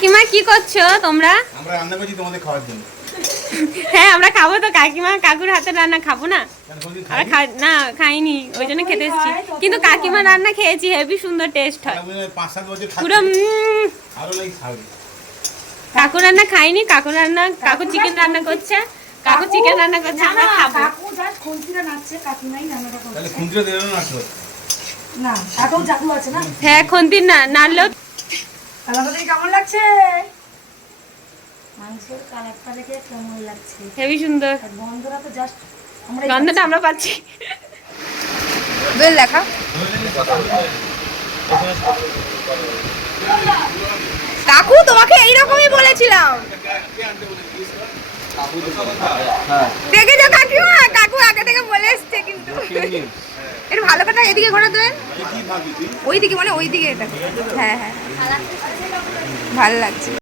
কাকিমা কি করছো তোমরা? আমরা রান্না করছি তোমাদের খাওয়ার জন্য। হ্যাঁ আমরা খাবো তো, কাকিমা কাকুর হাতের রান্না খাবো না? আমরা না খাইনি, ওই জন্য খেতে এসেছি। কিন্তু কাকিমা রান্না খেয়েছি, হেভি সুন্দর টেস্ট হয় পুরো। কাকু রান্না খাইনি, কাকু রান্না, কাকু চিকেন রান্না করছে, কাকু চিকেন রান্না করছে, আমরা খাবো। কাকু জাস্ট খুন্তিটা নাচছে, কাকিমাই রান্নাটা করছে। তাহলে খুন্তিটা দেবে না তো? না, কাকুর জাদু আছে না? হ্যাঁ খুন্তি না নাড়লেও। কালারটা দেখে কেমন লাগছে? মাংসের কালারটা দেখে কেমন লাগছে? হেভি সুন্দর গন্ধটা তো জাস্ট গন্ধটা আমরা পাচ্ছি। বেল দেখা কাকু তোমাকে এইরকমই বলেছিলাম। দেখেছো কাকিমা, কাকু আগে থেকে বলে এসছে। কিন্তু একটু ভালো কথা এদিকে ঘোরা দেবেন, ওইদিকে মানে ওইদিকে এটা। হ্যাঁ হ্যাঁ ভালো লাগছে।